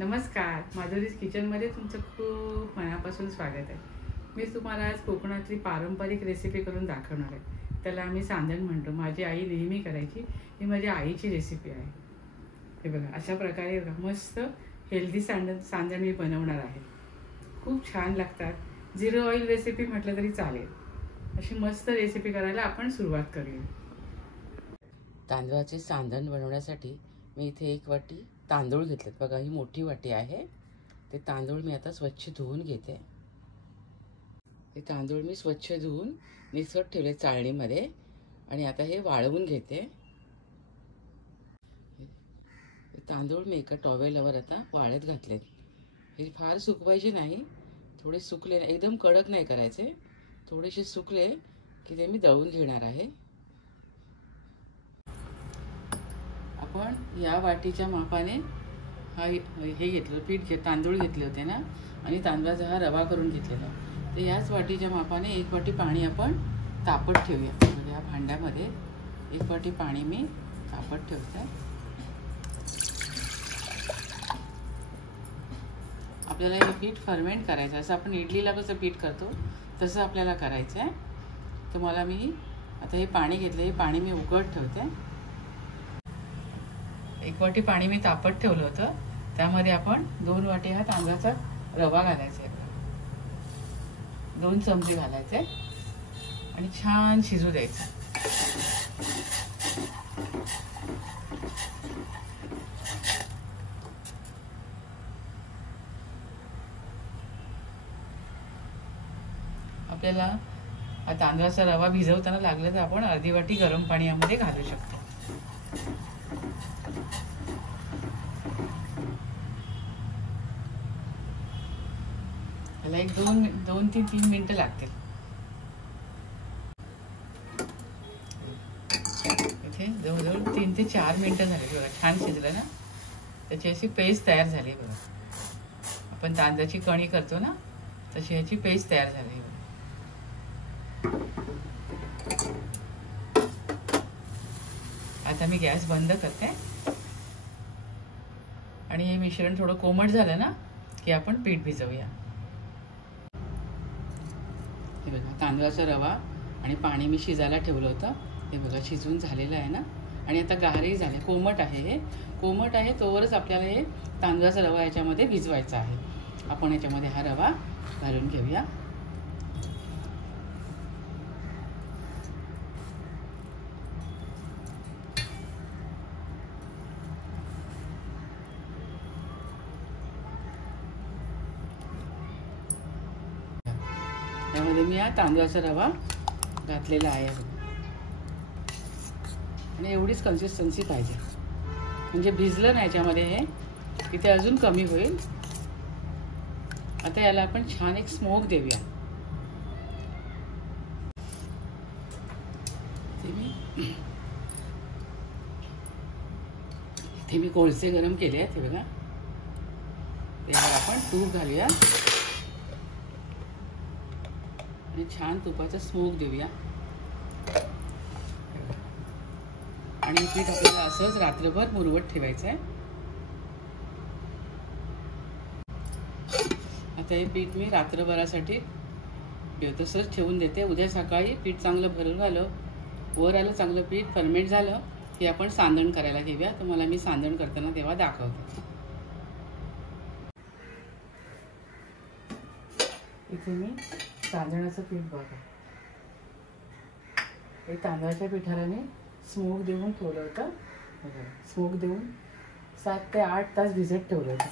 नमस्कार, माधुरीज किचनमध्ये तुमचं खूप मनापासून स्वागत आहे। मी तुम्हाला आज कोकणातली पारंपरिक रेसिपी करून दाखवणार आहे। त्याला आम्ही सांदण म्हणतो। माझी आई नेहमी करायची, ही माझ्या आईची रेसिपी आहे। हे बघा, अशा प्रकारे मस्त हेल्दी सांदण मी बनवणार आहे। खूप छान लागतात। झिरो ऑइल रेसिपी म्हटलं तरी चालेल। अशी मस्त रेसिपी करायला आपण सुरुवात करूया। तांदळाचे सांदण बनवण्यासाठी मी इथे 1 वाटी तांदूळ घेतलेत। बघा, ही मोठी वाटी आहे। ते तांदूळ मी आता स्वच्छ धुवून घेते। हे तांदूळ मी स्वच्छ धुवून निसट ठेवले चाळणीमध्ये आणि आता हे वाळवून घेते। हे तांदूळ मी एका टॉवेलवर आता वाळत घातलेत। हे फार सुकवायचे नाही, थोडे सुकले, एकदम कडक नाही करायचे, थोडेसे सुकले की ते मी दळून घेणार आहे। आपण या वाटीच्या मापाने हे घेतलं पीठ तांदूळ घेतले होते ना, आणि तांदळाचा हा रवा करून घेतलेला। तर याच वाटीच्या मापाने 1 वाटी पाणी आपण तापत ठेवूया। म्हणजे या भांड्यामध्ये 1 वाटी पाणी मी तापत ठेवते। आपल्याला हे पीठ फर्मेंट करायचं आहे। असं आपण इडलीला कसं पीठ करतो तसं आपल्याला करायचं आहे। तर मला मी आता हे पाणी घेतलं, हे पाणी मी उकळत ठेवते। 1 वाटी पाणी मी तापत ठेवलं होतं, त्यामध्ये आपण 2 वाटी हा तांदळाचा रवा घालायचा आहे। 2 चमचे घालायचे आणि छान शिजू द्यायचं। आपल्याला हा तांदळाचा रवा भिजवताना लागलं तर आपण अर्धी वाटी गरम पाणी यामध्ये घालू शकतो। एक 2-3 मिनिटं लागतील। इथे जवळजवळ 3 ते 4 मिनिटं झाली। बघा, छान शिजलं ना, त्याची अशी पेस्ट तयार झाली। बघा, आपण तांदळाची कणी करतो ना, तशी याची पेस्ट तयार झाली। आता मी गॅस बंद करते आणि हे मिश्रण थोडं कोमट झालं ना की आपण पीठ भिजवूया। हे बघा, तांदळाचा रवा आणि पाणी मी शिजायला ठेवलं होतं, हे बघा शिजून झालेलं आहे ना, आणि आता गारही झाले, कोमट आहे। हे कोमट आहे तोवरच आपल्याला हे तांदळाचा रवा याच्यामध्ये भिजवायचा आहे। आपण याच्यामध्ये हा रवा घालून घेऊया। यामध्ये मी हा तांदळाचा रवा घातलेला आहे आणि एवढीच कन्सिस्टन्सी पाहिजे, म्हणजे भिजलं नाही याच्यामध्ये हे की ते अजून कमी होईल। आता याला आपण छान एक स्मोक देऊया। इथे मी कोळसे गरम केले आहेत, हे बघा, त्यावर आपण तूप घालूया आणि छान तुपाचा स्मोक देऊया। आणि पीठ आपल्याला असंच रात्रभर मुरवत ठेवायचं आहे। आता हे पीठ मी रात्रभरासाठी तसंच ठेवून देते। उद्या सकाळी पीठ चांगलं भरून आलं, वर आलं चांगलं पीठ फर्मेंट झालं की आपण सांदण करायला घेऊया। तर मला मी सांदण करताना तेव्हा दाखवते। इथे मी तांदळाचं पीठ बघा, हे तांदळाच्या पिठाला मी स्मोक देऊन ठेवलं होतं। स्मोक देऊन 7 ते 8 तास भिजत ठेवलं होतं।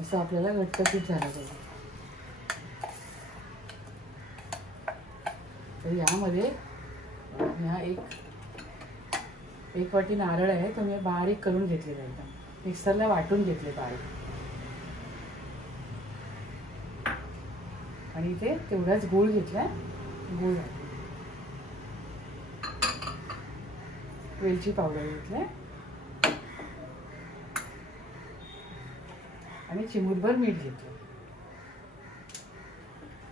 असं आपल्याला घट्ट पीठ झालं पाहिजे। तर यामध्ये ह्या एक वाटी नारळ आहे, तो मी बारीक करून घेतलेला आहे, मिक्सरला वाटून घेतले बारीक, आणि इथे तेवढाच गूळ घेतलाय, गूळ घातला, वेलची पावडर घेतलाय आणि चिमूटभर मीठ घेतलं।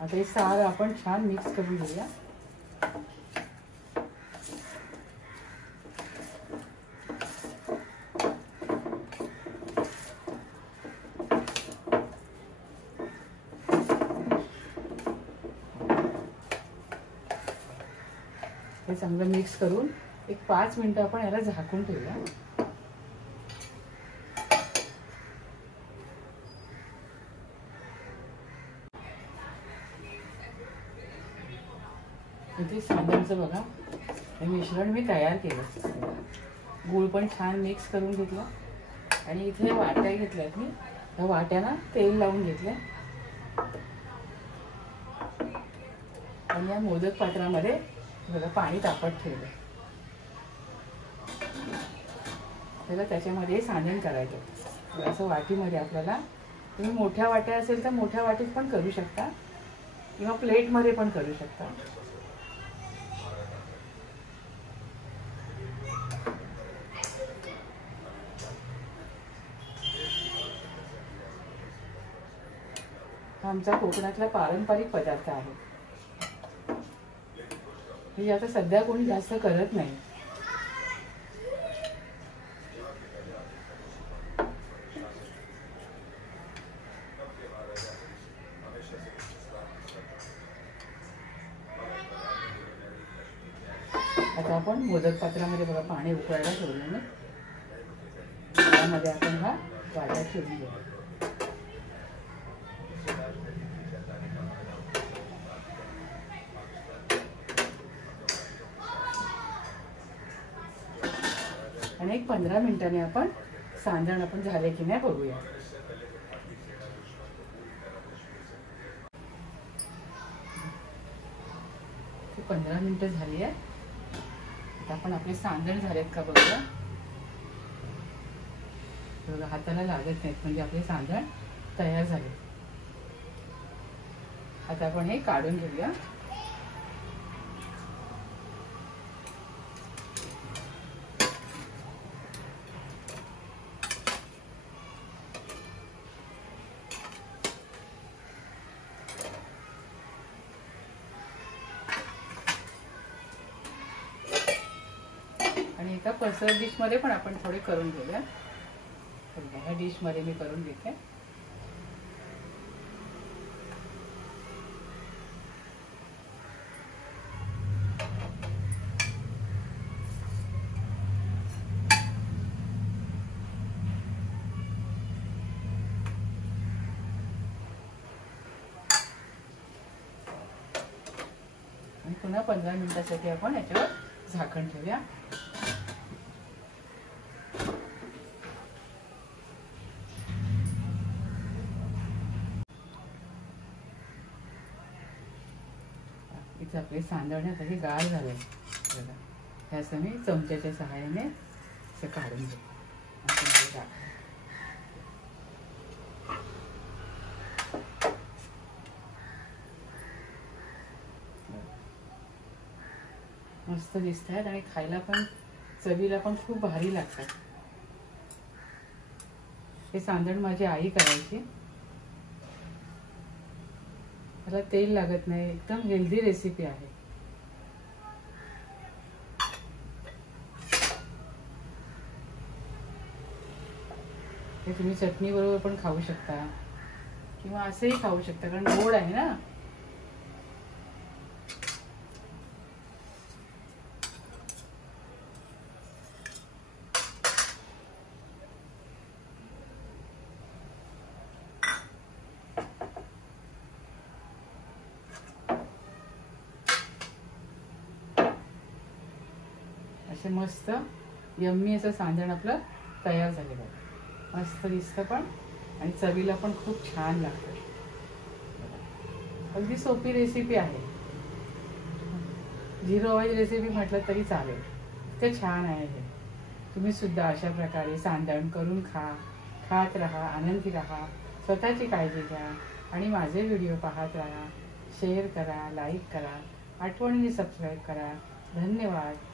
आता हे सारं आपण छान मिक्स करून घेऊया। हे चांगलं मिक्स करून एक 5 मिनिटं आपण याला झाकून ठेवूया. इथे सांडणचं बघा हे मिश्रण मी तयार केलं. गूळ पण छान मिक्स करून घेतलं आणि इथे वाट्या घेतल्यात मी. त्या वाट्याला तेल लावून घेतलं आणि या मोदक पात्रामध्ये बघा पाणी तापत ठेवलं. त्याला त्याच्यामध्ये सांडण करायचं. असं वाटीमध्ये आपल्याला, तुम्ही मोठ्या वाट्या असेल तर मोठ्या वाटीत पण करू शकता किंवा प्लेटमध्ये पण करू शकता. हा आमचा कोकणातला पारंपरिक पदार्थ आहे. हे आता सध्या कोणी जास्त करत नाही. आता आपण मोदक पात्रामध्ये बघा पाणी उकळायला ठेवलं. त्यामध्ये आपण हा वाटा ठेवून घेऊ. आणि एक 15 मिनिटांनी आपण सांडण आपण झाले की नाही बघूया. ते 15 मिनिटं झाली आहे. आता आपण आपले सांडण झालेत का बघूया. हाताला लागत नाहीत म्हणजे आपले सांडण तयार झाले. आता आपण हे काढून घेऊया. आणि एका पसर डिश मध्ये पण आपण थोडे करून घेऊया. ह्या डिश मध्ये मी करून घेते. आणि पुन्हा 15 मिनिटासाठी आपण याच्यावर झाकण ठेवूया. इथे आपले सांडण आता हे गार झाले बघा. हे असं मी चमच्याच्या सहाय्याने असं काढून घेऊ. मस्त दिसत आहेत आणि खायला पण चवीला पण खूप भारी लागतात. हे सांडण माझी आई करायची. त्याला तेल लागत नाही. एकदम हेल्दी रेसिपी आहे. हे तुम्ही चटणी बरोबर पण खाऊ शकता किंवा असंही खाऊ शकता कारण गोड आहे ना. असे मस्त यम्मी असं सांडण आपलं तयार झालेलं आहे. मस्त दिसतं पण आणि चवीला पण खूप छान लागतं. अगदी सोपी रेसिपी आहे. 0 ऑइल रेसिपी म्हटलं तरी चालेल. इतकं छान आहे हे. तुम्ही सुद्धा अशा प्रकारे सांडण करून खात राहा, आनंदी राहा, स्वतःची काळजी घ्या आणि माझे व्हिडिओ पाहत राहा. शेअर करा, लाईक करा, आठवणीने सबस्क्राईब करा. धन्यवाद.